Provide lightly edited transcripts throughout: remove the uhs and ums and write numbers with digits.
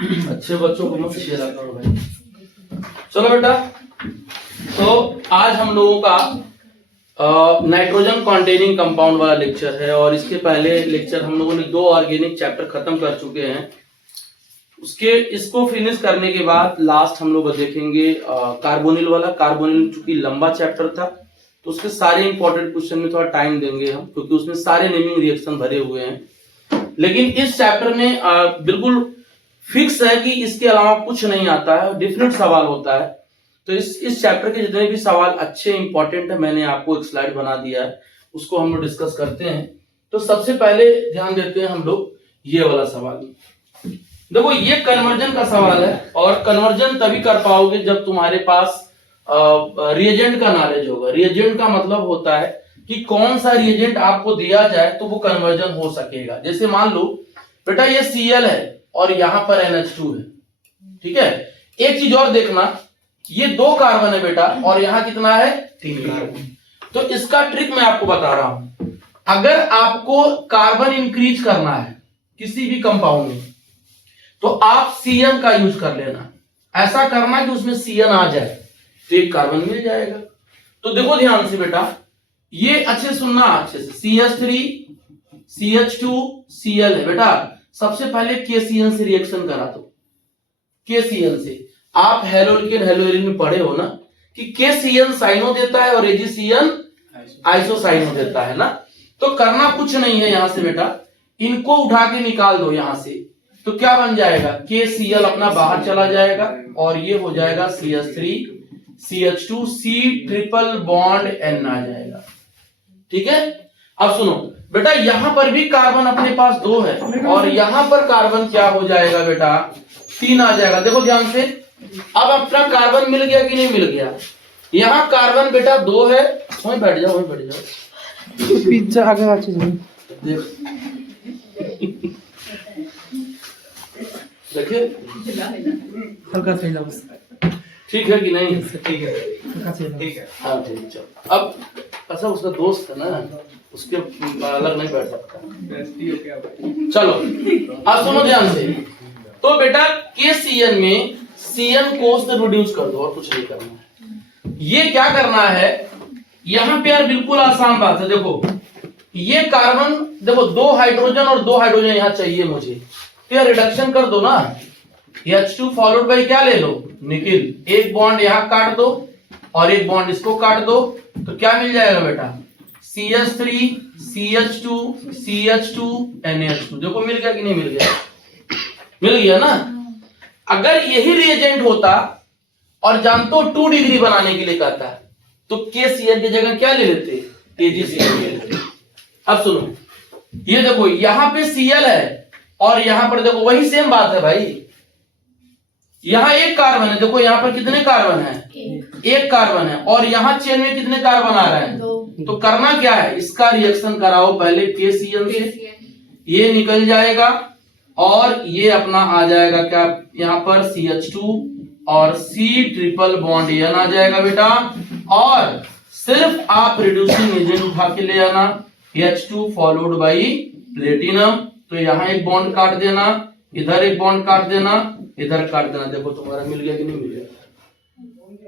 अच्छे बच्चों को मत शेयर करो भाई। चलो बेटा, तो आज हम लोगों का नाइट्रोजन कॉन्टेनिंग कंपाउंड वाला लेक्चर है, और इसके पहले लेक्चर हम लोगों ने 2 ऑर्गेनिक चैप्टर खत्म कर चुके हैं। इसको फिनिश करने के बाद लास्ट हम लोग देखेंगे कार्बोनिल वाला। कार्बोनिल चूंकि लंबा चैप्टर था तो उसके सारे इंपॉर्टेंट क्वेश्चन में थोड़ा टाइम देंगे हम, क्योंकि उसमें सारे नेमिंग रिएक्शन भरे हुए हैं। लेकिन इस चैप्टर में बिल्कुल फिक्स है कि इसके अलावा कुछ नहीं आता है, डिफरेंट सवाल होता है। तो इस चैप्टर के जितने भी सवाल अच्छे इंपॉर्टेंट है, मैंने आपको एक स्लाइड बना दिया है, उसको हम लोग डिस्कस करते हैं। तो सबसे पहले ध्यान देते हैं हम लोग ये वाला सवाल। देखो, ये कन्वर्जन का सवाल है, और कन्वर्जन तभी कर पाओगे जब तुम्हारे पास रिएजेंट का नॉलेज होगा। रिएजेंट का मतलब होता है कि कौन सा रिएजेंट आपको दिया जाए तो वो कन्वर्जन हो सकेगा। जैसे मान लो बेटा ये Cl है और यहां पर NH2 है, ठीक है। एक चीज और देखना, ये 2 कार्बन है बेटा, और यहां कितना है 3 कार्बन। तो इसका ट्रिक मैं आपको बता रहा हूं। अगर आपको कार्बन इंक्रीज करना है किसी भी कंपाउंड में, तो आप Cn का यूज कर लेना। ऐसा करना कि उसमें Cn आ जाए तो एक कार्बन मिल जाएगा। तो देखो ध्यान से बेटा, ये अच्छे सुनना अच्छे से, CH3 CH2 Cl है बेटा। सबसे पहले KCl से रिएक्शन करा दो। KCl से आप हेलोलिन में पढ़े हो ना कि KCl साइनो देता है और AgCl आइसोसाइनो देता है ना। तो करना कुछ नहीं है, यहां से बेटा इनको उठा के निकाल दो यहां से। तो क्या बन जाएगा, KCl अपना बाहर चला जाएगा और ये हो जाएगा CH3 CH2 C triple bond N आ जाएगा, ठीक है। अब सुनो बेटा, यहां पर भी कार्बन अपने पास 2 है, और यहां पर कार्बन क्या हो जाएगा बेटा 3 आ जाएगा। देखो ध्यान से, अब अपना कार्बन मिल गया कि नहीं मिल गया। यहां कार्बन बेटा 2 है, वहीं बैठ जाओ, वहीं बैठ जाओ, पिज्जा आगे अच्छे से देखिए हल्का सा हिला बस। ठीक है कि नहीं, ठीक है, हल्का सा हिला। ठीक है, हाँ ठीक। चलो अब अच्छा, उसका दोस्त है ना, उसके अलग नहीं बैठ सकता। चलो अब सुनो ध्यान से। तो बेटा KCl में Cn को से रिड्यूस कर दो, और कुछ नहीं करना है। ये क्या करना है यहां पे यार, बिल्कुल आसान बात है। देखो ये कार्बन, देखो 2 हाइड्रोजन और 2 हाइड्रोजन यहां चाहिए मुझे, तो यार रिडक्शन कर दो ना। H2 फॉलोड बाई क्या ले लो, निकिल। एक बॉन्ड यहां काट दो और एक बॉन्ड इसको काट दो, तो क्या मिल जाएगा बेटा CH3 CH2 CH2 NH2। देखो मिल गया कि नहीं मिल गया, मिल गया ना। अगर यही रिएजेंट होता और जानते हो 2 डिग्री बनाने के लिए कहता है, तो KCl की जगह क्या ले लेते, AgCl ले लेते। अब सुनो, ये देखो यहां पे Cl है और यहां पर देखो वही सेम बात है भाई। यहां एक कार्बन है, देखो यहां पर कितने कार्बन है, एक कार्बन है, और यहां चेन में कितने कार्बन आ रहे हैं, 2। तो करना क्या है, इसका रिएक्शन कराओ पहले KCl से, ये निकल जाएगा और ये अपना आ जाएगा क्या, यहां पर CH2 और C ट्रिपल बॉन्ड N आ जाएगा बेटा। और सिर्फ आप रिड्यूसिंग एजेंट उठा के ले आना, H2 फॉलोड बाई प्लेटिनम। तो यहां एक बॉन्ड काट देना, इधर एक बॉन्ड काट देना, इधर काट देना। देखो तुम्हारा मिल गया कि नहीं मिल गया,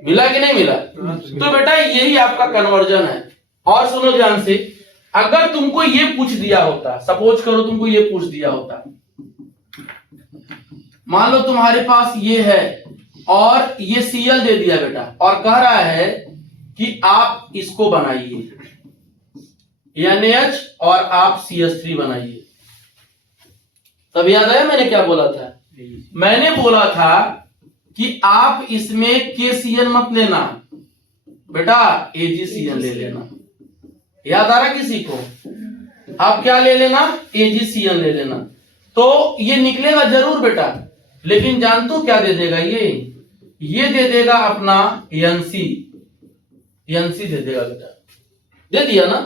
मिला कि नहीं मिला। तो बेटा यही आपका कन्वर्जन है। और सुनो ध्यान से, अगर तुमको ये पूछ दिया होता, सपोज करो तुमको ये पूछ दिया होता, मान लो तुम्हारे पास ये है और ये Cl दे दिया बेटा, और कह रहा है कि आप इसको बनाइए NH और आप CH3 बनाइए। तब याद आया मैंने क्या बोला था, मैंने बोला था कि आप इसमें KCl मत लेना बेटा, AgCl ले लेना। याद आ रहा किसी को, आप क्या ले लेना, AgCl ले लेना। तो ये निकलेगा जरूर बेटा, लेकिन जानते हो क्या दे देगा, ये दे देगा अपना NC दे देगा बेटा, दे दिया ना।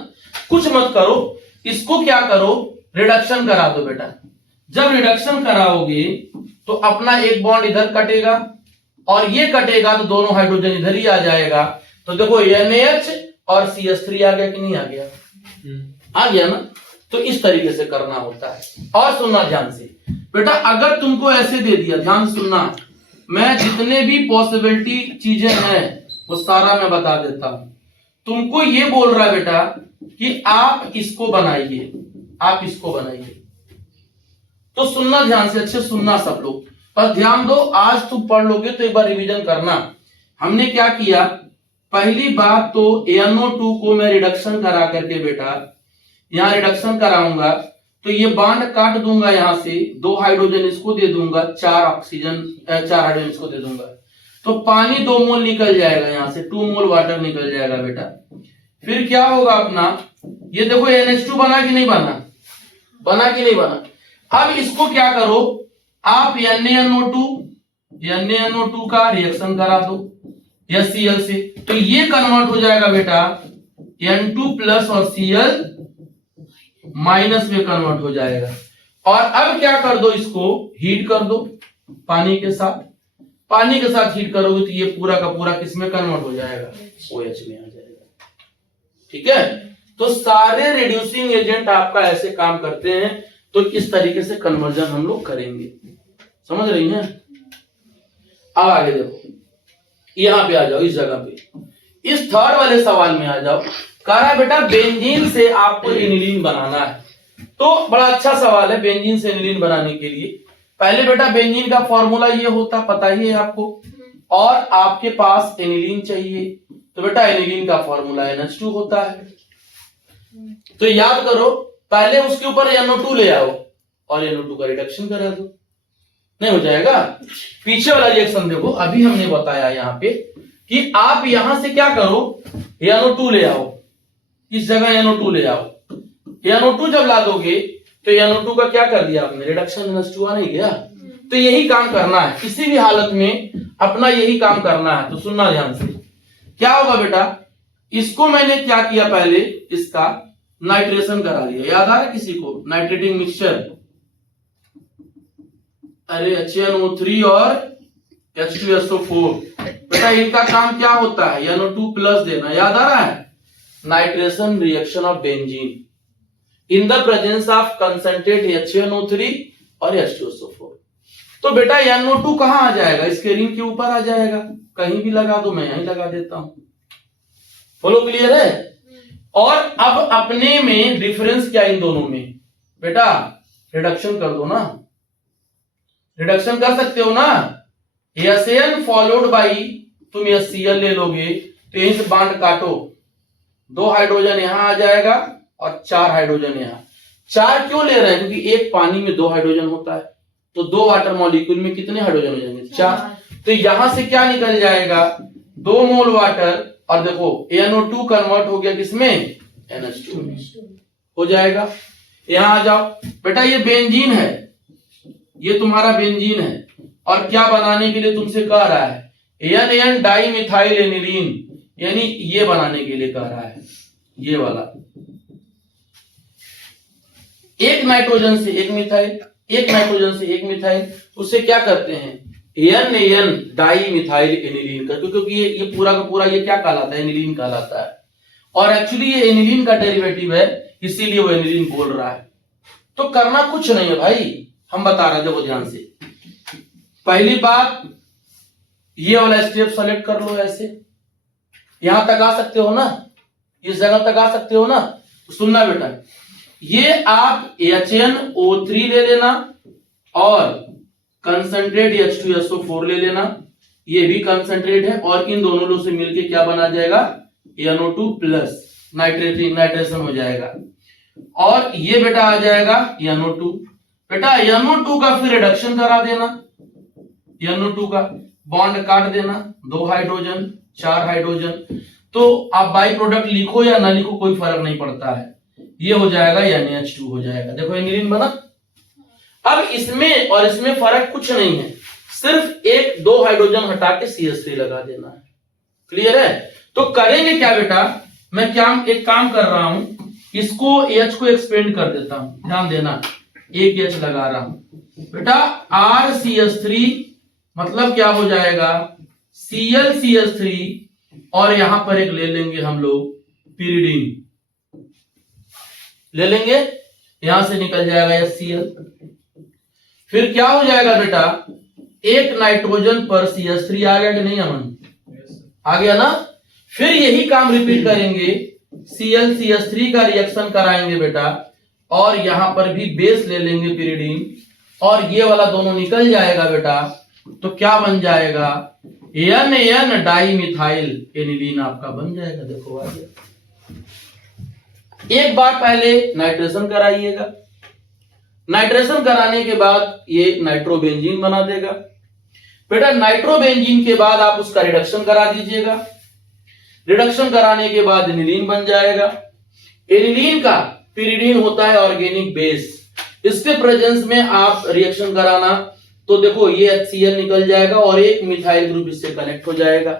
कुछ मत करो, इसको क्या करो, रिडक्शन करा दो बेटा। जब रिडक्शन कराओगे तो अपना एक बॉन्ड इधर कटेगा और ये कटेगा, तो दोनों हाइड्रोजन इधर ही आ जाएगा। तो देखो NH और CH3 आ गया कि नहीं आ गया, आ गया ना। तो इस तरीके से करना होता है। और सुनना ध्यान से, बेटा अगर तुमको ऐसे दे दिया, ध्यान सुनना, मैं जितने भी पॉसिबिलिटी चीजें हैं वो सारा मैं बता देता हूं। तुमको ये बोल रहा है बेटा कि आप इसको बनाइए, आप इसको बनाइए। तो सुनना ध्यान से, अच्छे सुनना सब लोग, पर ध्यान दो, आज तुम पढ़ लोगे तो एक बार रिवीजन करना। हमने क्या किया, पहली बात तो NO2 को मैं रिडक्शन करा करके बेटा यहां रिडक्शन कराऊंगा, तो ये बांड काट दूंगा, यहां से 2 हाइड्रोजन इसको दे दूंगा, 4 हाइड्रोजन इसको दे दूंगा, तो पानी 2 मोल निकल जाएगा, यहां से 2 मोल वाटर निकल जाएगा बेटा। फिर क्या होगा अपना, ये देखो NH2 बना कि नहीं बना, बना कि नहीं बना। अब इसको क्या करो, आप NaNO2 का रिएक्शन करा दो HCl से, तो ये कन्वर्ट हो जाएगा बेटा N2 प्लस और Cl माइनस में कन्वर्ट हो जाएगा। और अब क्या कर दो, इसको हीट कर दो पानी के साथ, पानी के साथ हीट करोगे तो ये पूरा का पूरा किस में कन्वर्ट हो जाएगा, OH में आ जाएगा। ठीक है, तो सारे रिड्यूसिंग एजेंट आपका ऐसे काम करते हैं, तो किस तरीके से कन्वर्जन हम लोग करेंगे, समझ रही हैं। अब आगे देखो, यहां पे आ जाओ, इस जगह पे, इस थर्ड वाले सवाल में आ जाओ। कह रहा है बेटा बेंजीन से आपको एनिलीन बनाना है, तो बड़ा अच्छा सवाल है बेंजीन से एनिलीन बनाने के लिए। पहले बेटा बेंजीन का फॉर्मूला ये होता, पता ही है आपको, और आपके पास एनिलीन चाहिए, तो बेटा एनिलीन का फॉर्मूला NH2 होता है। तो याद करो, पहले उसके ऊपर NO2 ले आओ और NO2 का रिडक्शन करा दो, नहीं हो जाएगा। पीछे वाला रिएक्शन देखो, अभी हमने बताया यहाँ पे कि आप यहां से क्या करो, NO2 ले आओ, इस जगह NO2 ले आओ, NO2 जब ला दोगे तो NO2 का क्या कर दिया आपने, रिडक्शन NH2 नहीं गया। तो यही काम करना है, किसी भी हालत में अपना यही काम करना है। तो सुनना ध्यान से, क्या होगा बेटा, इसको मैंने क्या किया, पहले इसका नाइट्रेशन करा दिया, याद आ रहा है किसी को, नाइट्रेटिंग मिक्सचर, अरे HNO3 और H2SO4, बेटा इनका काम क्या होता है, NO2 प्लस देना, याद आ रहा है, nitration reaction of benzene in the presence of concentrate HNO3 और H2SO4। तो बेटा NO2 कहां आ जाएगा, इसके रिंग के ऊपर आ जाएगा, कहीं भी लगा दो, मैं यहीं लगा देता हूं। बोलो क्लियर है। और अब अपने में डिफरेंस क्या इन दोनों में, बेटा रिडक्शन कर दो ना, रिडक्शन कर सकते हो ना, SN फॉलोड बाई तुम HCl ले लोगे, तो यहीं से बांड काटो, 2 हाइड्रोजन यहां आ जाएगा और 4 हाइड्रोजन यहां। 4 क्यों ले रहे हैं, क्योंकि एक पानी में 2 हाइड्रोजन होता है, तो 2 वाटर मॉलिक्यूल में कितने हाइड्रोजन हो जाएंगे, 4। तो यहां से क्या निकल जाएगा, 2 मोल वाटर, और देखो NO2 कन्वर्ट हो गया किसमें, NH2 में हो जाएगा। यहां आ जाओ बेटा, ये बेंजीन है, ये तुम्हारा बेंजीन है, और क्या बनाने के लिए तुमसे कह रहा है, NN डाइमिथाइल एनिलीन, यानी ये बनाने के लिए कह रहा है, ये वाला, एक नाइट्रोजन से एक मिथाइल, एक नाइट्रोजन से एक मिथाइल, उससे क्या करते हैं, NN डाइमिथाइल एनिलीन का, क्योंकि ये पूरा का पूरा ये क्या कहलाता है, एनिलीन कहलाता है, और एक्चुअली ये एनिलीन का डेरिवेटिव है, इसीलिए वो एनिलीन बोल रहा है। तो करना कुछ नहीं है भाई, हम बता रहे हैं, देखो ध्यान से, पहली बात ये वाला स्टेप सेलेक्ट कर लो, ऐसे यहां तक आ सकते हो ना, इस जगह तक आ सकते हो ना। सुनना बेटा, ये आप HNO3 ले लेना और कंसंट्रेट H2SO4 ले लेना, ये भी कंसंट्रेट है, और इन दोनों से मिलके क्या बना जाएगा, NO2 प्लस नाइट्रेशन हो जाएगा, और ये बेटा आ जाएगा NO2। बेटा NO2 का फिर रिडक्शन करा देना, NO2 का बॉन्ड काट देना, 2 हाइड्रोजन 4 हाइड्रोजन, तो आप बाई प्रोडक्ट लिखो या ना लिखो कोई फर्क नहीं पड़ता है, ये हो जाएगा NH2 हो जाएगा। देखो एनिलीन बना। अब इसमें और इसमें फर्क कुछ नहीं है, सिर्फ 1-2 हाइड्रोजन हटा के CH3 लगा देना है। क्लियर है। तो करेंगे क्या बेटा, मैं क्या एक काम कर रहा हूं, इसको H को एक्सपेंड कर देता हूं, ध्यान देना, एक H लगा रहा हूं बेटा, RCH3 मतलब क्या हो जाएगा, ClCH3, और यहां पर एक ले लेंगे हम लोग pyridine, ले लेंगे, यहां से निकल जाएगा HCl। फिर क्या हो जाएगा बेटा, एक नाइट्रोजन पर CH3 आ गया कि नहीं अमन, आ गया ना। फिर यही काम रिपीट करेंगे, ClCH3 का रिएक्शन कराएंगे बेटा, और यहां पर भी बेस ले लेंगे पिरिडीन, और ये वाला दोनों निकल जाएगा बेटा, तो क्या बन जाएगा, NN डाइमिथाइल एनिलीन आपका बन जाएगा। देखो आ गया। एक बार पहले नाइट्रेशन कराइएगा, नाइट्रेशन कराने के बाद ये नाइट्रोबेंजीन बना देगा बेटा। नाइट्रोबेंजीन के बाद आप उसका रिडक्शन करा दीजिएगा, रिडक्शन कराने के बाद एनिलीन बन जाएगा। एनिलीन का पिरिडीन होता है ऑर्गेनिक बेस, इसके प्रेजेंस में आप रिएक्शन कराना तो देखो ये HCl निकल जाएगा और एक मिथाइल ग्रुप इससे कनेक्ट हो जाएगा,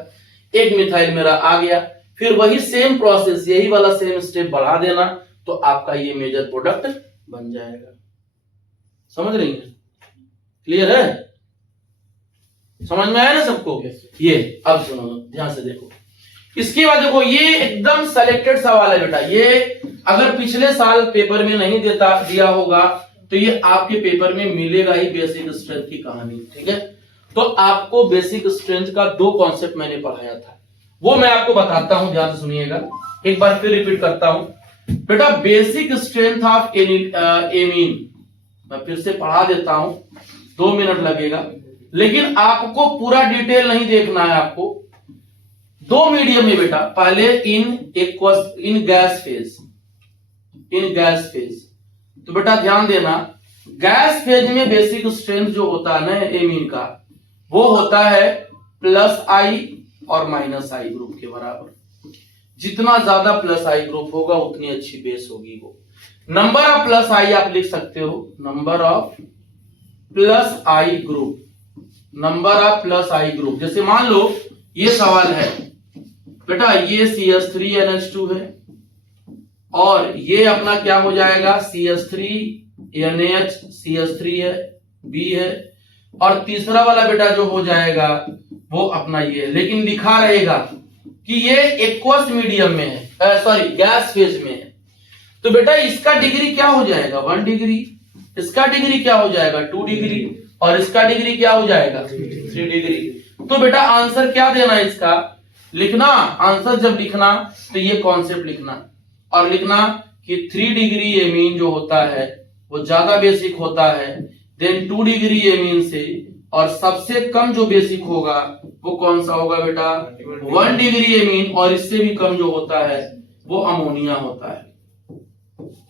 एक मिथाइल मेरा आ गया। फिर वही सेम प्रोसेस, यही वाला सेम स्टेप बढ़ा देना तो आपका ये मेजर प्रोडक्ट बन जाएगा। समझ रही हैं? क्लियर है? समझ में आया ना सबको? ये अब सुनो ध्यान से देखो, इसके बाद देखो ये एकदम सेलेक्टेड सवाल है बेटा। ये अगर पिछले साल पेपर में नहीं दिया होगा तो ये आपके पेपर में मिलेगा ही, बेसिक स्ट्रेंथ की कहानी। ठीक है, तो आपको बेसिक स्ट्रेंथ का 2 कॉन्सेप्ट मैंने पढ़ाया था, वो मैं आपको बताता हूं, ध्यान से सुनिएगा। एक बार फिर रिपीट करता हूं बेटा, बेसिक स्ट्रेंथ ऑफ एमीन मैं फिर से पढ़ा देता हूं, 2 मिनट लगेगा, लेकिन आपको पूरा डिटेल नहीं देखना है। आपको 2 मीडियम में बेटा, पहले इन गैस फेज, तो बेटा ध्यान देना, गैस फेज में बेसिक स्ट्रेंथ जो होता है ना एमीन का, वो होता है +I और -I ग्रुप के बराबर। जितना ज्यादा +I ग्रुप होगा उतनी अच्छी बेस होगी वो। नंबर ऑफ +I आप लिख सकते हो, number of +I group, number of +I group. जैसे मान लो ये सवाल है बेटा, ये CH3NH2 है और ये अपना क्या हो जाएगा, CH3NH, CH3 है, B है, और तीसरा वाला बेटा जो हो जाएगा वो अपना ये है, लेकिन लिखा रहेगा कि ये एक्वस मीडियम में है, सॉरी गैस फेज में है। तो बेटा इसका डिग्री क्या हो जाएगा, 1 डिग्री, इसका डिग्री क्या हो जाएगा, 2 डिग्री, और इसका डिग्री क्या हो जाएगा, 3 डिग्री। तो बेटा आंसर क्या देना है इसका, लिखना, आंसर जब लिखना तो ये कॉन्सेप्ट लिखना, और लिखना कि 3 डिग्री एमीन जो होता है वो ज्यादा बेसिक होता है देन 2 डिग्री एमीन से, और सबसे कम जो बेसिक होगा वो कौन सा होगा बेटा, 1 डिग्री एमीन, और इससे भी कम जो होता है वो अमोनिया होता है।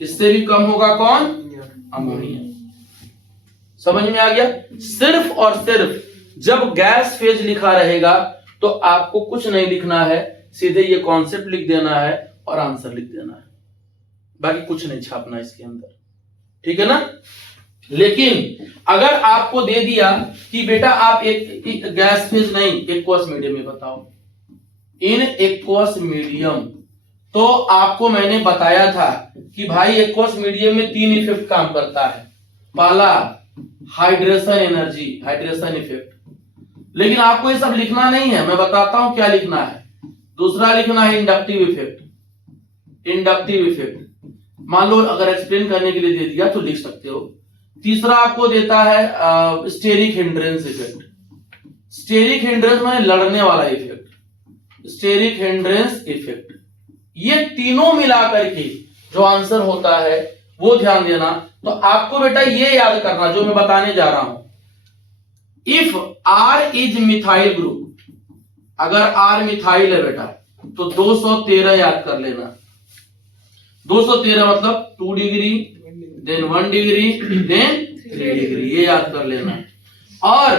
इससे भी कम होगा कौन, अमोनिया। समझ में आ गया? सिर्फ और सिर्फ जब गैस फेज लिखा रहेगा तो आपको कुछ नहीं लिखना है, सीधे ये कॉन्सेप्ट लिख देना है और आंसर लिख देना है, बाकी कुछ नहीं छापना इसके अंदर। ठीक है ना? लेकिन अगर आपको दे दिया कि बेटा आप एक गैस फेज नहीं एक्वस मीडियम में बताओ, इन एक्वस मीडियम, तो आपको मैंने बताया था कि भाई एक्वस मीडियम में 3 इफेक्ट काम करता है। पहला हाइड्रेशन एनर्जी, हाइड्रेशन इफेक्ट, लेकिन आपको ये सब लिखना नहीं है, मैं बताता हूं क्या लिखना है। दूसरा लिखना है इंडक्टिव इफेक्ट, इंडक्टिव इफेक्ट, मान लो अगर एक्सप्लेन करने के लिए दे दिया तो लिख सकते हो। तीसरा आपको देता है steric hindrance effect, steric hindrance माने लड़ने वाला इफेक्ट, स्टेरिक हिंड्रेंस इफेक्ट। ये तीनों मिलाकर के जो आंसर होता है वो ध्यान देना। तो आपको बेटा ये याद करना जो मैं बताने जा रहा हूं, if R is methyl group, अगर R मिथाइल है बेटा तो 213 याद कर लेना। 213 मतलब 2 degree, then 1 degree, then 3 degree, ये याद कर लेना। और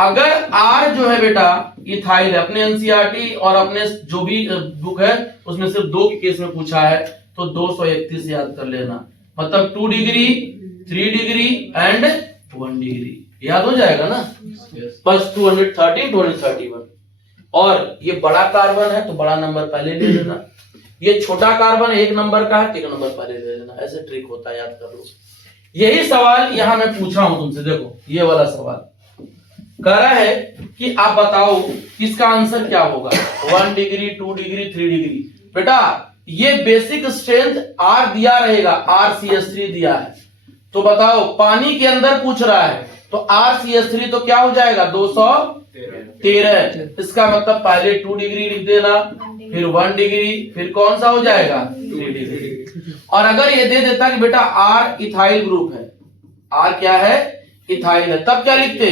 अगर R जो है बेटा इथाइल है, अपने एनसीईआरटी और अपने जो भी बुक है उसमें सिर्फ 2 के केस में पूछा है, तो 231 याद कर लेना, मतलब 2 डिग्री, 3 डिग्री एंड 1 डिग्री, याद हो जाएगा ना? बस 213, 231। और ये बड़ा कार्बन है तो बड़ा नंबर पहले ले लेना, ये छोटा कार्बन 1 नंबर का है तो 1 नंबर पहले ले लेना, ऐसे ट्रिक होता है, याद कर लो। यही सवाल यहां मैं पूछ रहा हूं तुमसे, देखो ये वाला सवाल कह रहा है कि आप बताओ इसका आंसर क्या होगा, 1 डिग्री, 2 डिग्री, 3 डिग्री। बेटा ये बेसिक स्ट्रेंथ R दिया रहेगा, RCH3 दिया है, तो बताओ पानी के अंदर पूछ रहा है, तो RCH3 तो क्या हो जाएगा 213। इसका मतलब पहले 2 डिग्री लिख देना, फिर 1 डिग्री, फिर कौन सा हो जाएगा 3 डिग्री। और अगर ये दे देता कि बेटा R इथाइल ग्रुप है, R क्या है इथाइल है, तब क्या लिखते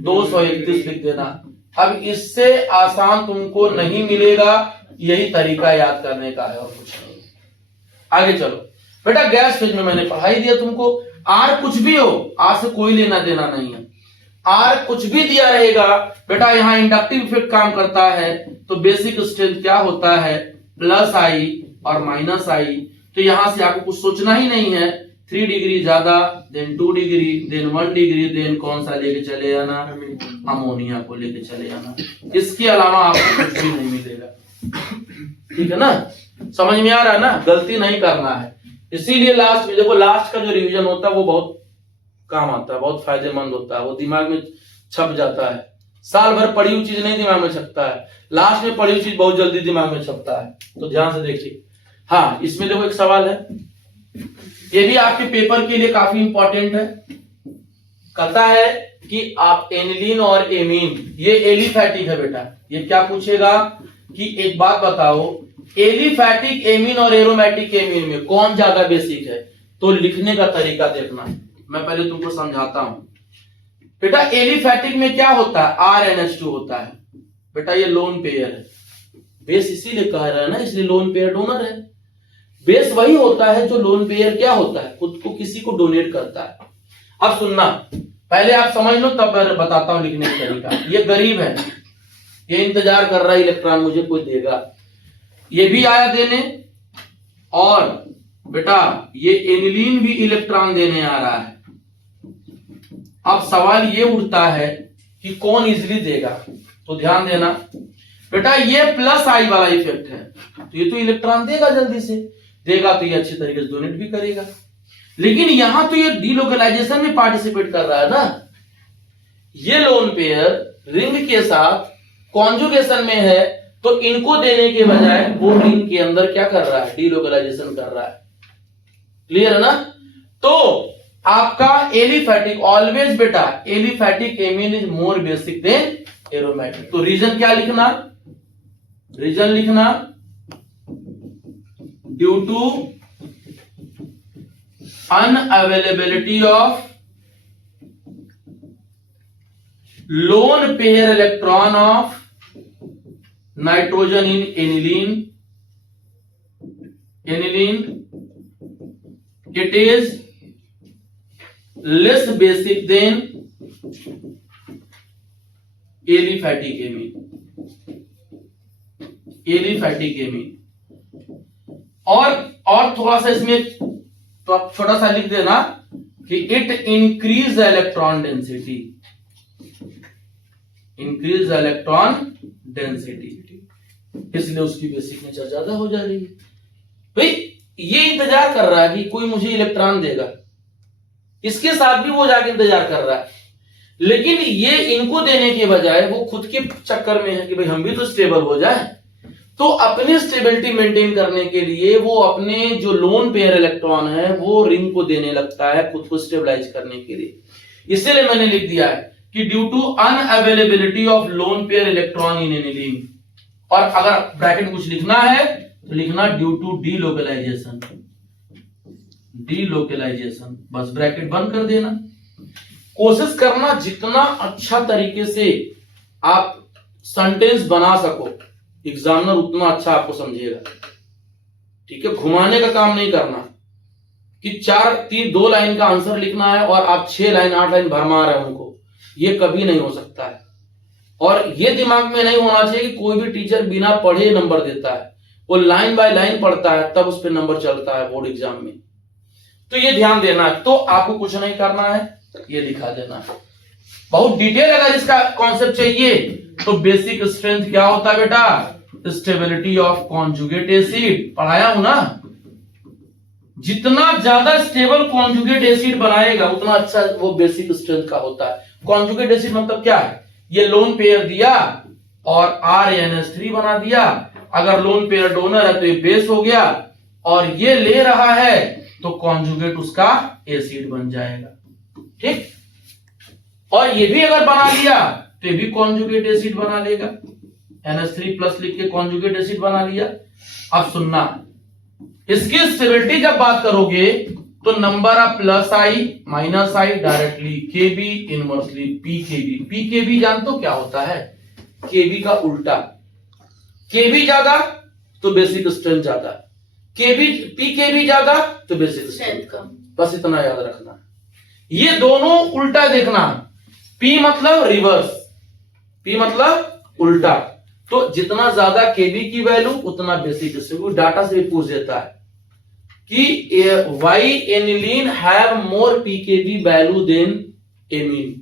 231 लिख देना। अब इससे आसान तुमको नहीं मिलेगा, यही तरीका याद करने का है और कुछ नहीं। आगे चलो बेटा, गैस फेज में मैंने पढ़ाई दिया तुमको, R कुछ भी हो, R से कोई लेना देना नहीं है। R कुछ भी दिया रहेगा बेटा, यहाँ इंडक्टिव इफेक्ट काम करता है, तो बेसिक स्ट्रेंथ क्या होता है +I और -I। तो यहां से आपको कुछ सोचना ही नहीं है, 3 डिग्री ज्यादा, then 2 degree, then 1 degree, then कौन सा लेके चले जाना, अमोनिया को लेके चले जाना। इसके अलावा आपको कुछ भी नहीं मिलेगा। ठीक है ना, समझ में आ रहा है ना, गलती नहीं करना है। इसीलिए लास्ट में देखो, लास्ट का जो रिवीजन होता है वो बहुत काम आता है, बहुत फायदेमंद होता है, वो दिमाग में छप जाता है। साल भर पढ़ी हुई चीज नहीं दिमाग में छपता है, लास्ट में पढ़ी हुई चीज बहुत जल्दी दिमाग में छपता है। तो ध्यान से देखिए। हाँ, इसमें देखो एक सवाल है, ये भी आपके पेपर के लिए काफी इंपॉर्टेंट है। कहता है कि आप एनिलीन और एमीन, ये एलिफैटिक है बेटा। ये क्या पूछेगा कि एक बात बताओ, एलिफैटिक एमीन और एरोमेटिक एमीन में कौन ज्यादा बेसिक है? तो लिखने का तरीका देखना, मैं पहले तुमको समझाता हूं। बेटा एलिफैटिक में क्या होता है, RNH2 होता है बेटा, ये लोन पेयर है। बेस इसीलिए कह रहा है ना, इसलिए लोन पेयर डोनर है। बेस वही होता है जो लोन पेयर क्या होता है, खुद को किसी को डोनेट करता है। अब सुनना, पहले आप समझ लो तब मैं बताता हूं लिखने का तरीका। ये गरीब है, ये इंतजार कर रहा है इलेक्ट्रॉन मुझे कोई देगा, ये भी आया देने, और बेटा ये एनिलीन भी इलेक्ट्रॉन देने आ रहा है। अब सवाल ये उठता है कि कौन इजीली देगा, तो ध्यान देना बेटा, ये +I वाला इफेक्ट है, तो ये तो इलेक्ट्रॉन देगा, जल्दी से देगा, तो ये अच्छी तरीके से डोनेट भी करेगा। लेकिन यहां तो ये डीलोकलाइजेशन में पार्टिसिपेट कर रहा है ना। ये लोन पेयर रिंग के साथ कॉन्जुगेशन में है, तो इनको देने के बजाय वो रिंग के अंदर क्या कर रहा है, डीलोकलाइजेशन कर रहा है। क्लियर है ना। तो आपका एलिफैटिक ऑलवेज बेटा, aliphatic amine is more basic than aromatic. तो रीजन क्या लिखना, रीजन लिखना due to unavailability of lone pair electron of nitrogen in aniline, it is less basic than aliphatic amine। और थोड़ा सा इसमें तो आप छोटा सा लिख देना कि it increase electron density, increase electron density, इसलिए उसकी बेसिक नेचर ज्यादा हो जा रही है। भाई ये इंतजार कर रहा है कि कोई मुझे इलेक्ट्रॉन देगा, इसके साथ भी वो जाके इंतजार कर रहा है, लेकिन ये इनको देने के बजाय वो खुद के चक्कर में है कि भाई हम भी तो स्टेबल हो जाए। तो अपनी स्टेबिलिटी मेंटेन करने के लिए वो अपने जो लोन पेयर इलेक्ट्रॉन है वो रिंग को देने लगता है, खुद को स्टेबलाइज करने के लिए। इसलिए मैंने लिख दिया है कि due to unavailability of lone pair electron in aniline, और अगर ब्रैकेट में कुछ लिखना है तो लिखना ड्यू टू डीलोकलाइजेशन, डीलोकलाइजेशन, बस ब्रैकेट बंद कर देना। कोशिश करना जितना अच्छा तरीके से आप सेंटेंस बना सको, एग्जामिनर उतना अच्छा आपको समझेगा। ठीक है, घुमाने का काम नहीं करना कि 2 लाइन का आंसर लिखना है और आप 6 लाइन 8 लाइन भरमा रहे हैं उनको, ये कभी नहीं हो सकता है। और ये दिमाग में नहीं होना चाहिए कि कोई भी टीचर बिना पढ़े नंबर देता है, वो लाइन बाय लाइन पढ़ता है तब उस पर नंबर चलता है बोर्ड एग्जाम में। तो ये ध्यान देना है। तो आपको कुछ नहीं करना है, ये लिखा देना है। बहुत डिटेल अगर इसका कॉन्सेप्ट चाहिए तो बेसिक स्ट्रेंथ क्या होता है बेटा, स्टेबिलिटी ऑफ कॉन्जुगेट एसिड, पढ़ाया हूं ना। जितना ज्यादा स्टेबल कॉन्जुगेट एसिड बनाएगा उतना अच्छा वो बेसिक स्ट्रेंथ का होता है। कॉन्जुगेट एसिड मतलब क्या है, ये लोन पेयर दिया और RNH3 बना दिया। अगर लोन पेयर डोनर है तो ये बेस हो गया, और ये ले रहा है तो कॉन्जुगेट उसका एसिड बन जाएगा। ठीक, और ये भी अगर बना लिया तो ये भी कॉन्जुगेट एसिड बना लेगा। NH3+ लिख के कॉन्जुगेट एसिड बना लिया। अब सुनना, इसकी स्टेबिलिटी जब बात करोगे तो number of plus I minus I directly KB inversely pKb. PKb जानते हो क्या होता है? केबी का उल्टा। केबी ज्यादा तो बेसिक स्ट्रेंथ ज्यादा, केबी पीकेबी ज्यादा तो बेसिक स्ट्रेंथ कम। बस इतना याद रखना। ये दोनों उल्टा देखना। पी मतलब रिवर्स, पी मतलब उल्टा। तो जितना ज्यादा केबी की वैल्यू उतना बेसिक स्ट्रेंथ। डाटा से पूछ देता है कि why aniline have more pKb value than amine.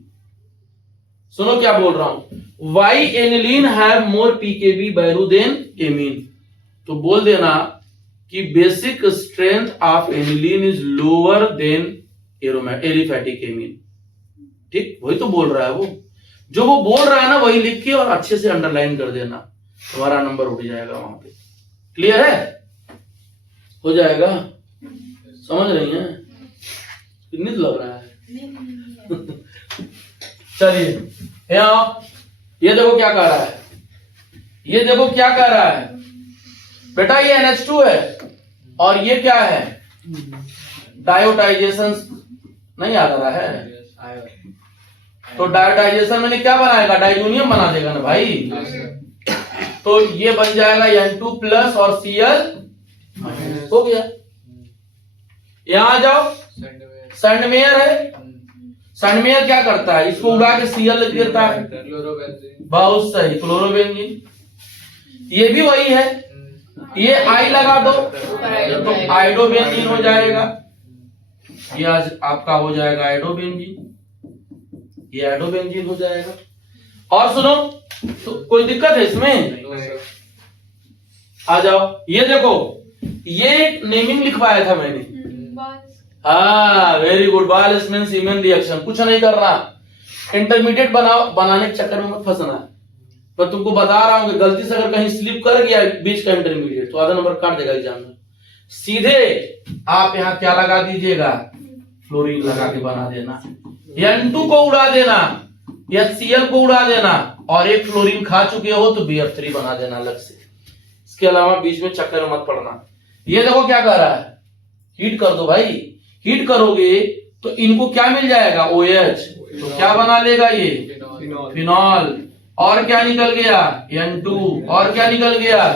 सुनो क्या बोल रहा हूं, why aniline have more pKb value than amine. तो बोल देना कि basic strength of aniline is lower than aliphatic amine. ठीक, वही तो बोल रहा है वो, जो वो बोल रहा है ना वही लिख के और अच्छे से अंडरलाइन कर देना, तुम्हारा नंबर उठ जाएगा वहां पे। क्लियर है? हो जाएगा? समझ रही हैं? कितनी लग रहा है? चलिए यहाँ ये देखो क्या कह रहा है, ये देखो क्या कह रहा है बेटा। ये NH2 है और ये क्या है? डायोटाइजेशन नहीं आ रहा है, तो डायोटाइजेशन मैंने क्या बनाएगा? डाइजोनियम बना देगा ना भाई। तो ये बन जाएगा N2+ और Cl हो गया। यहां आ जाओ, सैंडमेयर है। सैंडमेयर क्या करता है? इसको उड़ा के Cl लिख देता है। बहुत सही, क्लोरोबेंजीन। ये भी वही है, ये आई लगा दो तो आइडोबेंजीन हो जाएगा। ये आज आपका हो जाएगा आइडोबेंजीन, ये आइडोबेंजीन हो जाएगा। और सुनो, तो कोई दिक्कत है इसमें? आ जाओ, ये देखो, ये नेमिंग लिखवाया था मैंने। हाँ, वेरी गुड। बाल मींस इम्यून रिएक्शन। कुछ नहीं करना, इंटरमीडिएट बनाने के चक्कर में मत फंसना। पर तुमको बता रहा हूं कि गलती से अगर कहीं स्लिप कर गया बीच का इंटरमीडिएट तो आधा नंबर काट देगा एग्जाम में। सीधे आप यहाँ क्या लगा दीजिएगा? फ्लोरीन लगा के बना देना। N2 को उड़ा देना, HCl को उड़ा देना, और एक फ्लोरीन खा चुके हो तो BF3 बना देना अलग से। इसके अलावा बीच में चक्कर में मत पड़ना। ये देखो क्या कह रहा है, हीट कर दो भाई। हीट करोगे तो इनको क्या मिल जाएगा? OH। तो क्या बना लेगा ये? फिनॉल। और क्या निकल गया? N2। और क्या निकल गया?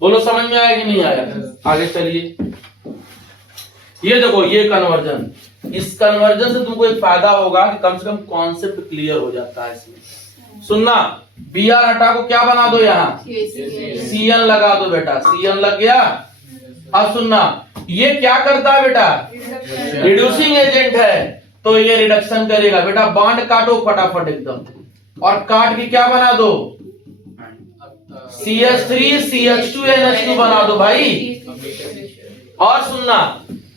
बोलो समझ में आया कि नहीं आया? आगे चलिए, ये देखो, ये कन्वर्जन। इस कन्वर्जन से तुमको एक फायदा होगा कि कम से कम कॉन्सेप्ट क्लियर हो जाता है इसमें। सुनना, Br हटा को क्या बना दो? यहाँ Cn लगा दो बेटा। Cn लग गया। अब सुनना, ये क्या करता है बेटा? रिड्यूसिंग एजेंट है, तो ये रिडक्शन करेगा बेटा। बांड काटो फटाफट एकदम, और काट के क्या बना दो? CH3 CH2 NH2 बना दो भाई। और सुनना,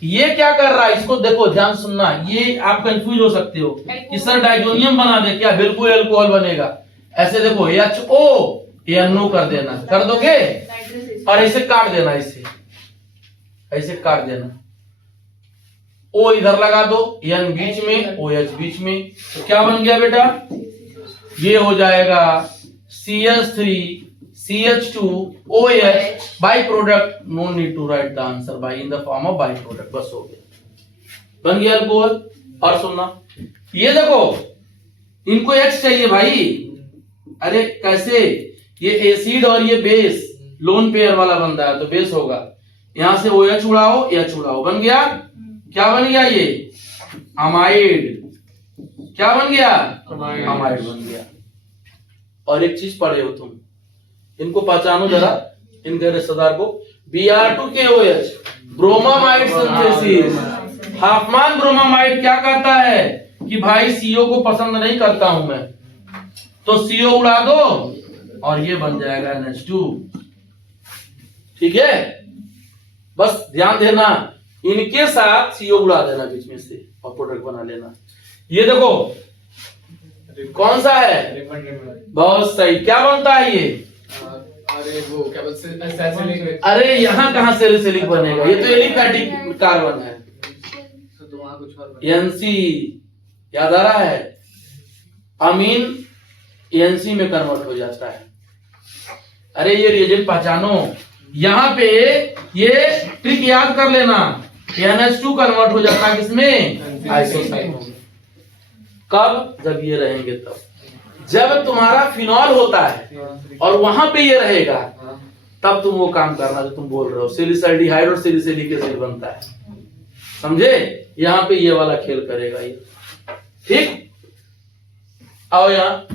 ये क्या कर रहा है? इसको देखो, ध्यान सुनना। ये आप कंफ्यूज हो सकते हो कि सर डाइजोनियम बना दे क्या? बिल्कुल अल्कोहल बनेगा। ऐसे देखो, HO NO कर देना, कर दोगे? और ऐसे काट देना, इसे ऐसे काट देना। O इधर लगा दो, N बीच में, OH बीच में, तो क्या बन गया बेटा? ये हो जाएगा CH3 CH2 OH by product. No need to write the answer by in the form of by product. बस हो गया, बन गया अल्कोहल। और सुनना, ये देखो, इनको H चाहिए भाई। अरे कैसे? ये एसिड और ये बेस लोन पेयर वाला बंदा है, तो बेस होगा। यहां से OH उड़ाओ, H उड़ाओ, बन गया। क्या बन गया? ये अमाइड। क्या बन गया? अमाइड बन गया। और एक चीज पढ़े हो तुम, इनको पहचानो जरा, इनके रिश्तेदार को। Br2KOH bromamide synthesis. हाफमान ब्रोमामाइड क्या कहता है कि भाई CO को पसंद नहीं करता हूं मैं, तो CO उड़ा दो और ये बन जाएगा NH2। ठीक है, बस ध्यान देना, इनके साथ CO उड़ा देना बीच में से और प्रोडक्ट बना लेना। ये देखो कौन सा है? बहुत सही। क्या बनता है ये? अरे वो क्या बोलते हैं सैलिसिलिक। अरे यहाँ कहाँ सैलिसिलिक बनेगा, ये तो एलिफैटिक कार्बन है। तो वहाँ कुछ और एनसी याद आ रहा है, अमीन एनसी में कन्वर्ट हो जाता है। अरे ये रिएजेंट पहचानो, यहाँ पे ये ट्रिक याद कर लेना, NH2 कन्वर्ट हो जाता है किसमें, आइसोसाइट में। कब, जब ये रहेंगे तब। जब तुम्हारा फिनॉल होता है और वहां पे ये रहेगा, तब तुम वो काम करना जो तुम बोल रहे हो, सिलिसल्डिहाइड और सिलिसिलिक एसिड बनता है, समझे। यहाँ पे ये वाला खेल करेगा ये, ठीक। आओ यहाँ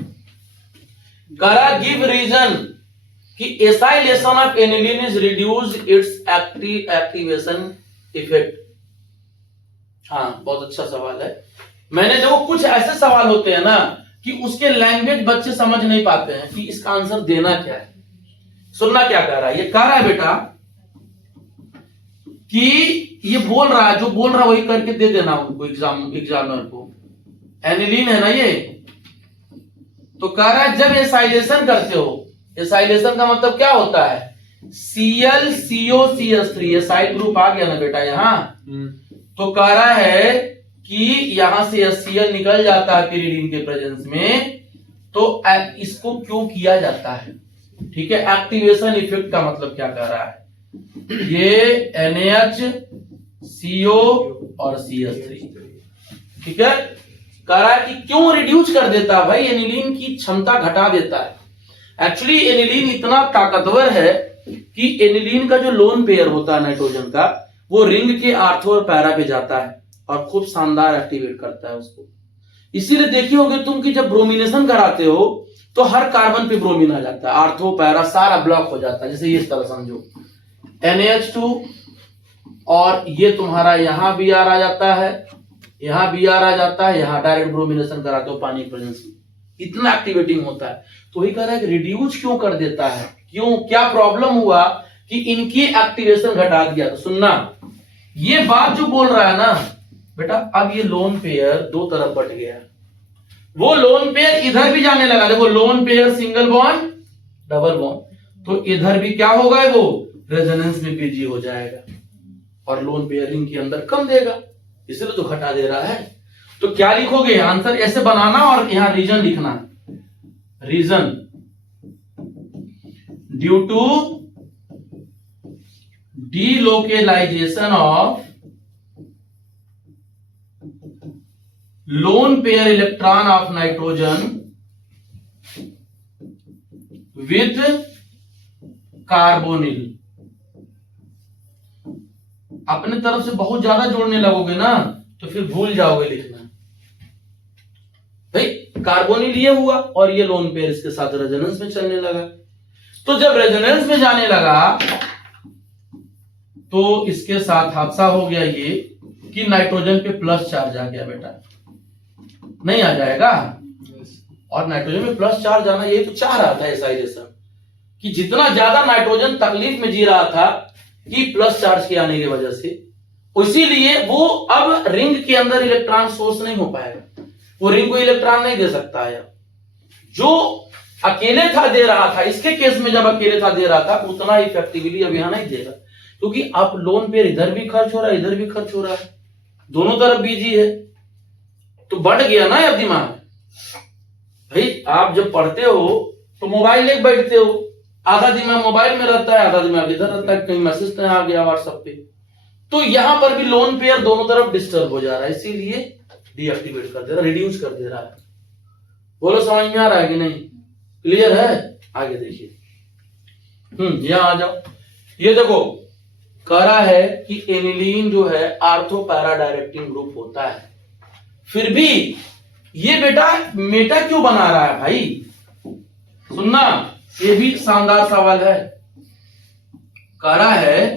करा, गिव रीजन कि acylation of aniline is reduce it's activation effect. हाँ, बहुत अच्छा सवाल है। मैंने देखो कुछ ऐसे सवाल होते हैं ना कि उसके लैंग्वेज बच्चे समझ नहीं पाते हैं कि इसका आंसर देना क्या है। सुनना क्या कह रहा है, ये कह रहा है बेटा कि ये बोल रहा है, जो बोल रहा है वही करके दे देना उनको, एग्जामिनर को। एनिलीन है ना ये, तो कह रहा है जब एसाइलेशन करते हो, एसाइलेशन का मतलब क्या होता है, ClCOCH3, एसाइल ग्रुप आ गया ना बेटा यहाँ। तो कह रहा है कि यहां से HCl निकल जाता है pyridine के प्रेजेंस में, तो इसको क्यों किया जाता है, ठीक है। एक्टिवेशन इफेक्ट का मतलब क्या कह रहा है, ये NaHCO और CH3, ठीक है। कह रहा है कि क्यों रिड्यूस कर देता है भाई, एनिलीन की क्षमता घटा देता है। एक्चुअली एनिलीन इतना ताकतवर है कि एनिलीन का जो लोन पेयर होता है नाइट्रोजन का, वो रिंग के आर्थो और पैरा पे जाता है और खूब शानदार एक्टिवेट करता है उसको। इसीलिए देखिए होगे तुम कि जब ब्रोमिनेशन कराते हो तो हर कार्बन पे ब्रोमीन आ जाता है, आर्थो पैरा सारा ब्लॉक हो जाता है। जैसे ये इस तरह समझो, NaH2 और ये तुम्हारा यहाँ Br आ जाता है, यहाँ Br आ जाता है, यहाँ डायरेक्ट ब्रोमिनेशन कराते हो पानी प्रेजेंस में, इतना एक्टिवेटिंग होता है। तो वही कह रहा है कि रिड्यूस क्यों कर देता है, क्यों, क्या प्रॉब्लम हुआ कि इनकी एक्टिवेशन घटा दिया। तो सुनना, ये बात जो बोल रहा है ना बेटा, अब ये लोन पेयर दो तरफ बट गया, वो लोन पेयर इधर भी जाने लगा। देखो lone pair single bond double bond, तो इधर भी क्या होगा, वो रेजोनेंस में बीजी हो जाएगा और लोन पेयरिंग के अंदर कम देगा, इसलिए तो घटा दे रहा है। तो क्या लिखोगे, आंसर ऐसे बनाना और यहां रीजन लिखना, reason due to delocalization of lone pair electron of nitrogen with carbonyl। अपने तरफ से बहुत ज्यादा जोड़ने लगोगे ना तो फिर भूल जाओगे लिखना। भाई कार्बोनिल ये हुआ और ये लोन पेयर इसके साथ रेजोनेंस में चलने लगा, तो जब रेजोनेंस में जाने लगा तो इसके साथ हादसा हो गया ये कि नाइट्रोजन पे प्लस चार्ज आ गया बेटा, नहीं आ जाएगा। और नाइट्रोजन में प्लस चार्ज आना ये तो चाह रहा था एसाइलेशन, कि जितना ज्यादा नाइट्रोजन तकलीफ में जी रहा था कि प्लस चार्ज के आने की वजह से, इसीलिए वो अब रिंग के अंदर इलेक्ट्रॉन सोर्स नहीं हो पाएगा, वो रिंग को इलेक्ट्रॉन नहीं दे सकता है। जो अकेले था दे रहा था, इसके केस में जब अकेले था दे रहा था उतना इफेक्टिवली अब यहां नहीं देगा, क्योंकि अब लोन पेयर इधर भी खर्च हो रहा है इधर भी खर्च हो रहा है, दोनों तरफ बीजी है, तो बढ़ गया ना यार दिमाग। भाई आप जब पढ़ते हो तो मोबाइल लेके बैठते हो, आधा दिमाग मोबाइल में रहता है आधा दिमाग इधर रहता है, कहीं मैसेज तो आ गया व्हाट्सएप पे, तो यहां पर भी लोन पेयर दोनों तरफ डिस्टर्ब हो जा रहा है, इसीलिए डीएक्टिवेट कर दे रहा है, रिड्यूस कर दे रहा है। बोलो समझ में आ रहा है कि नहीं, क्लियर है। आगे देखिए, यहां आ जाओ। ये देखो कह रहा है कि एनिलीन जो है आर्थो पैरा डायरेक्टिंग ग्रुप होता है, फिर भी ये बेटा मेटा क्यों बना रहा है भाई, सुनना, ये भी शानदार सवाल है। कह रहा है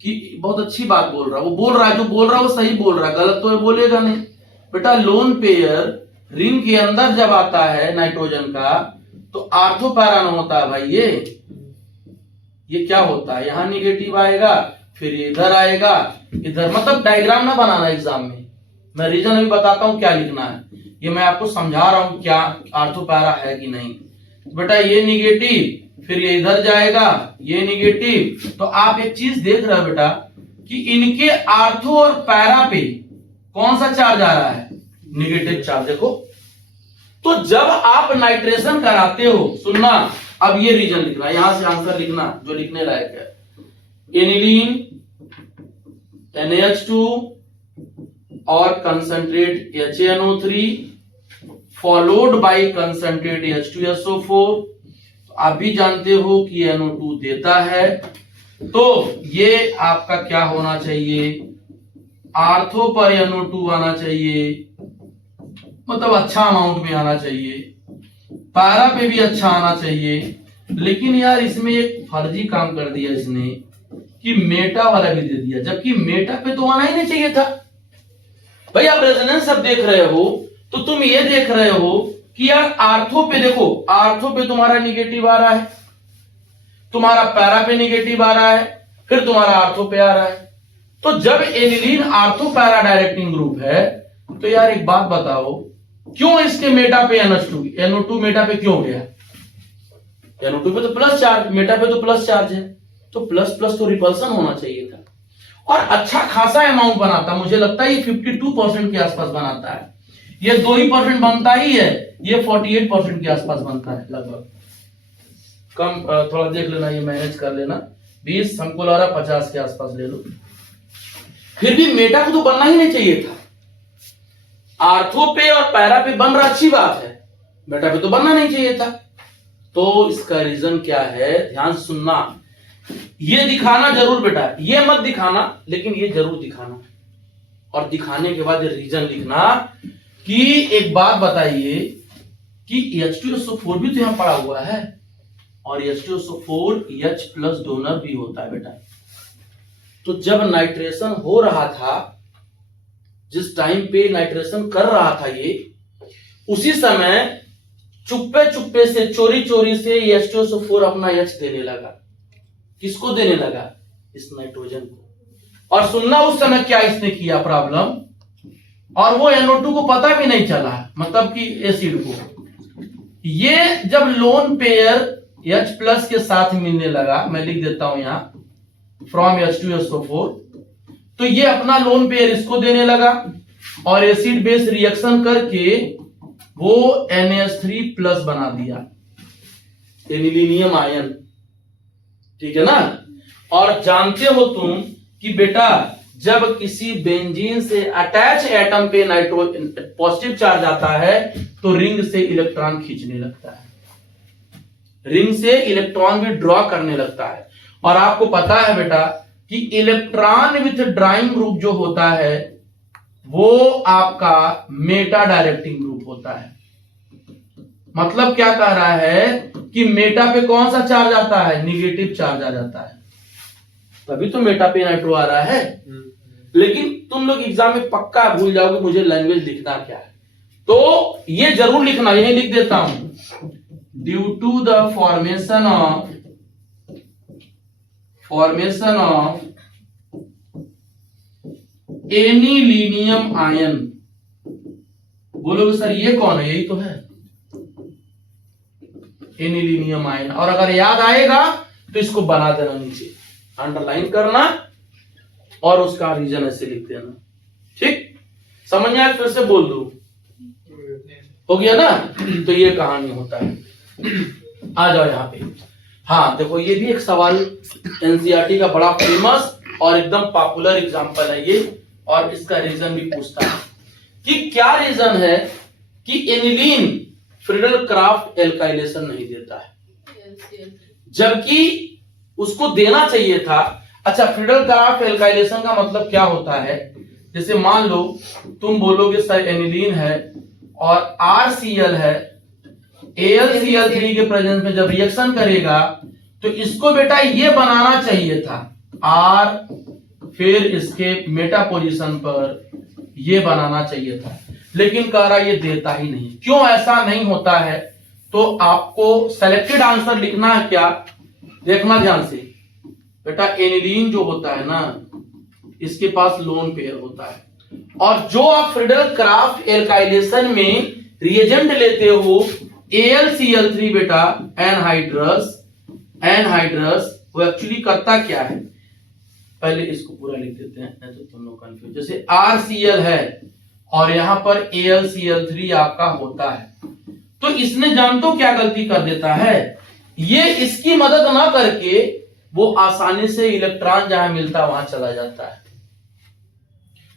कि बहुत अच्छी बात बोल रहा है, वो बोल रहा है, जो बोल रहा है वो सही बोल रहा है, गलत तो बोलेगा नहीं बेटा। लोन पेयर रिंग के अंदर जब आता है नाइट्रोजन का तो आर्थो पैरा न होता है भाई, ये क्या होता है, यहां निगेटिव आएगा फिर इधर आएगा इधर, मतलब डायग्राम ना बनाना एग्जाम में, मैं रीजन अभी बताता हूं क्या लिखना है, ये मैं आपको समझा रहा हूं क्या आर्थो पैरा है कि नहीं। बेटा ये निगेटिव फिर ये इधर जाएगा, ये निगेटिव। तो आप एक चीज देख रहे हो बेटा कि इनके आर्थो और पैरा पे कौन सा चार्ज आ रहा है? Negative charge. देखो, तो जब आप नाइट्रेशन कराते हो, सुनना, अब ये रीजन लिखना, यहां से आंसर लिखना जो लिखने लायक है। एनिलीन NH2 और concentrate HNO3 followed by concentrate H2SO4। आप भी जानते हो कि NO2 देता है, तो ये आपका क्या होना चाहिए? आर्थो पर NO2 आना चाहिए, मतलब अच्छा अमाउंट में आना चाहिए, पैरा पे भी अच्छा आना चाहिए। लेकिन यार इसमें एक फर्जी काम कर दिया इसने कि मेटा वाला भी दे दिया, जबकि मेटा पे तो आना ही नहीं चाहिए था। भाई आप रेजोनेंस सब देख रहे हो तो तुम ये देख रहे हो कि यार आर्थो पे देखो, आर्थो पे तुम्हारा निगेटिव आ रहा है, तुम्हारा पैरा पे निगेटिव आ रहा है, फिर तुम्हारा आर्थो पे आ रहा है। तो जब aniline ortho para directing group है तो यार एक बात बताओ, क्यों इसके मेटा पे NO2 मेटा पे क्यों गया? NO2 पे तो प्लस चार्ज, मेटा पे तो प्लस चार्ज है, तो प्लस प्लस तो रिपल्सन होना चाहिए था और अच्छा खासा अमाउंट बनाता। मुझे लगता है ये 52% के आसपास बनाता है, ये 2% बनता ही है, ये 48% के आसपास बनता है लगभग। कम थोड़ा देख लेना, ये मैनेज कर लेना, 20 हमको लग रहा 50 के आसपास ले लो। फिर भी मेटा को तो बनना ही नहीं चाहिए था। आर्थो पे और पैरा पे बन रहा, अच्छी बात है, मेटा पे तो बनना नहीं चाहिए था। तो इसका रीजन क्या है? ध्यान से सुनना, ये दिखाना जरूर बेटा, ये मत दिखाना लेकिन ये जरूर दिखाना, और दिखाने के बाद ये रीजन लिखना कि एक बात बताइए कि H2SO4 भी तो यहां पड़ा हुआ है और H2SO4 H+ डोनर भी होता है बेटा। तो जब नाइट्रेशन हो रहा था, जिस टाइम पे नाइट्रेशन कर रहा था ये, उसी समय चुप्पे चुप्पे से, चोरी चोरी से H2SO4 अपना H देने लगा। किसको देने लगा? इस नाइट्रोजन को। और सुनना, उस समय क्या इसने किया प्रॉब्लम, और वो NO2 को पता भी नहीं चला, मतलब कि एसिड को। ये जब लोन पेयर H+ के साथ मिलने लगा, मैं लिख देता हूं यहां, फ्रॉम H2SO4, तो ये अपना लोन पेयर इसको देने लगा और एसिड बेस रिएक्शन करके वो NH3+ बना दिया, एनिलीनियम आयन। ठीक है ना? और जानते हो तुम कि बेटा जब किसी बेंजीन से अटैच एटम पे पॉजिटिव चार्ज आता है तो रिंग से इलेक्ट्रॉन खींचने लगता है, रिंग से इलेक्ट्रॉन भी ड्रॉ करने लगता है। और आपको पता है बेटा कि इलेक्ट्रॉन विथ ड्राइंग ग्रुप जो होता है वो आपका मेटा डायरेक्टिंग ग्रुप होता है। मतलब क्या कह रहा है कि मेटा पे कौन सा चार्ज आता है? निगेटिव चार्ज आ जाता है, तभी तो मेटा पे नाइट्रो आ रहा है। लेकिन तुम लोग एग्जाम में पक्का भूल जाओगे मुझे लैंग्वेज लिखना क्या है, तो ये जरूर लिखना, यही लिख देता हूं, due to the formation of anilinium ion. बोलोगे सर ये कौन है? यही तो है एनिलीनियम आयन। और अगर याद आएगा तो इसको बना देना, नीचे अंडरलाइन करना और उसका रीजन ऐसे लिख देना। ठीक, समझ में आया? फिर से बोल दो, हो गया ना? तो ये कहानी होता है। आ जाओ यहाँ पे। हाँ देखो, ये भी एक सवाल एनसीईआरटी का बड़ा फेमस और एकदम पॉपुलर एग्जांपल है ये, और इसका रीजन भी पूछता है कि क्या रीजन है कि एनिलीन फ्रीडल क्राफ्ट एल्काइलेशन नहीं देता है, जबकि उसको देना चाहिए था। अच्छा, फ्रीडल क्राफ्ट एल्काइलेशन का मतलब क्या होता है? जैसे मान लो तुम बोलोगे सर एनिलीन है और RCl है, AlCl3 के प्रेजेंस में जब रिएक्शन करेगा तो इसको बेटा ये बनाना चाहिए था R, फिर इसके मेटा पोजीशन पर ये बनाना चाहिए था, लेकिन कह रहा ये देता ही नहीं। क्यों ऐसा नहीं होता है? तो आपको सेलेक्टेड आंसर लिखना है क्या, देखना ध्यान से बेटा। एनिलीन जो होता है ना, इसके पास लोन पेयर होता है, और जो आप फ्रीडल क्राफ्ट एल्काइलेशन में रिएजेंट लेते हो AlCl3 बेटा एनहाइड्रस, एनहाइड्रस वो एक्चुअली करता क्या है, पहले इसको पूरा लिख देते हैं नहीं तो तुम लोग कंफ्यूज। जैसे RCl है और यहाँ पर AlCl3 आपका होता है, तो इसने जान तो क्या गलती कर देता है, ये इसकी मदद ना करके वो आसानी से इलेक्ट्रॉन जहां मिलता वहां चला जाता है।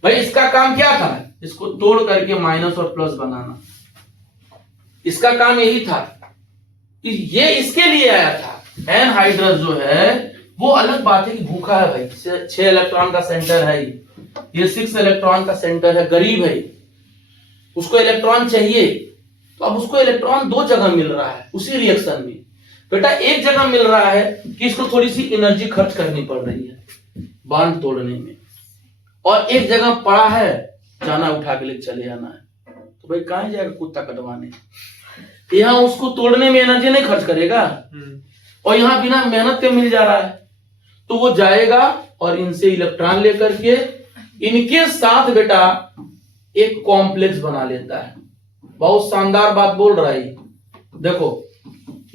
भाई इसका काम क्या था, इसको तोड़ करके माइनस और प्लस बनाना, इसका काम यही था कि ये इसके लिए आया था। एनहाइड्रस जो है वो अलग बात है कि भूखा है भाई, 6 इलेक्ट्रॉन का सेंटर है, ये 6 इलेक्ट्रॉन का सेंटर है, गरीब है, उसको इलेक्ट्रॉन चाहिए, तो अब उसको इलेक्ट्रॉन 2 जगह मिल रहा है उसी रिएक्शन में। बेटा एक जगह मिल रहा है कि इसको थोड़ी सी एनर्जी खर्च करनी पड़ रही है बांध तोड़ने में, और एक जगह पड़ा है जाना उठा के ले चले आना है, तो भाई कहां जाएगा कुत्ता कटवाने, यहाँ उसको तोड़ने में एनर्जी नहीं खर्च करेगा और यहाँ बिना मेहनत के मिल जा रहा है, तो वो जाएगा और इनसे इलेक्ट्रॉन लेकर के इनके साथ बेटा एक कॉम्प्लेक्स बना लेता है। बहुत शानदार बात बोल रहा है, देखो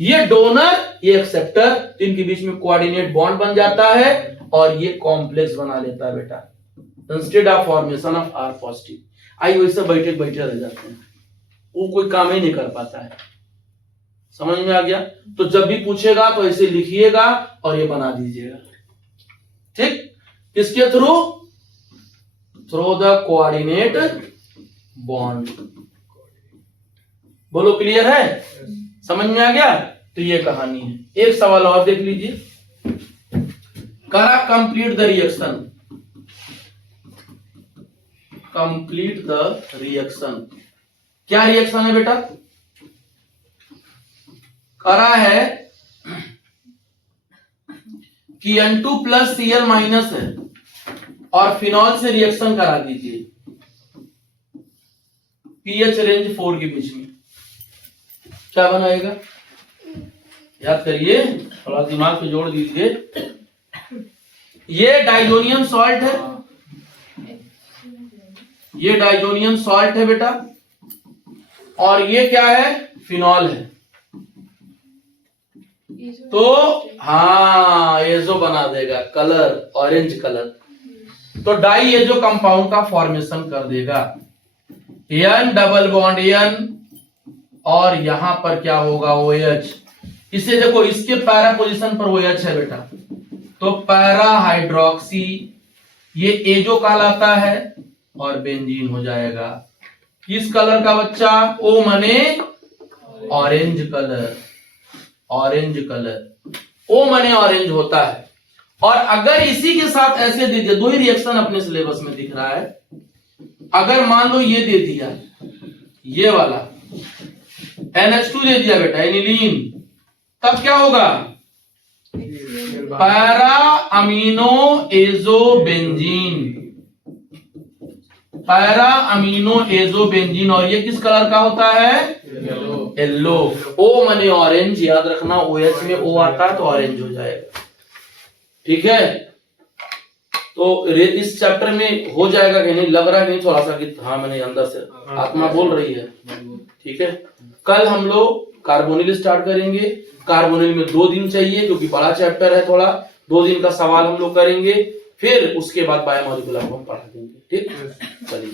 ये डोनर ये एक्सेप्टर, तो इनके बीच में कोऑर्डिनेट बॉन्ड बन जाता है और ये कॉम्प्लेक्स बना लेता है बेटा, instead of formation of R positive. आई वैसे बैठे बैठे रह जाते हैं, वो कोई काम ही नहीं कर पाता है। समझ में आ गया? तो जब भी पूछेगा तो ऐसे लिखिएगा और ये बना दीजिएगा, ठीक? किसके through? Through the coordinate bond. बोलो क्लियर है? समझ में आ गया? तो ये कहानी है। एक सवाल और देख लीजिए, करा complete the reaction, complete the reaction. क्या रिएक्शन है बेटा? करा है कि N2 प्लस Cl माइनस है और फिनॉल से रिएक्शन करा दीजिए pH रेंज 4 के बीच में, क्या बनाएगा? याद करिए, थोड़ा दिमाग पे जोड़ दीजिए। ये डाइजोनियम सॉल्ट है, ये डाइजोनियम सॉल्ट है बेटा, और ये क्या है? फिनॉल है। तो हाँ एजो बना देगा, कलर ऑरेंज कलर, तो डाई एजो कंपाउंड का फॉर्मेशन कर देगा। N डबल बॉन्ड N और यहां पर क्या होगा? OH। इसे देखो, इसके पैरा पोजीशन पर OH है बेटा, तो पैरा हाइड्रोक्सी, ये एजो कहलाता है और बेंजीन हो जाएगा। किस कलर का बच्चा? O माने orange colour, orange colour, O माने ऑरेंज होता है। और अगर इसी के साथ ऐसे दे दिया, 2 ही रिएक्शन अपने सिलेबस में दिख रहा है, अगर मान लो ये दे दिया, ये वाला NH2 दे दिया बेटा, एनिलीन, तब क्या होगा? Para amino azo benzene, para amino azo benzene, और ये किस कलर का होता है? येलो। O माने ऑरेंज, याद रखना, OH में O आता है तो ऑरेंज हो जाएगा, ठीक है? तो इस चैप्टर में हो जाएगा कि नहीं? लग रहा है नहीं थोड़ा सा कि हाँ मैंने अंदर से आत्मा बोल रही है, ठीक है? कल हम लोग कार्बोनिल स्टार्ट करेंगे। कार्बोनिल में 2 दिन चाहिए क्योंकि बड़ा चैप्टर है थोड़ा, 2 दिन का सवाल हम लोग करेंगे, फिर उसके बाद बायोमॉलिक्यूलर को हम पढ़ा देंगे, ठीक? चलिए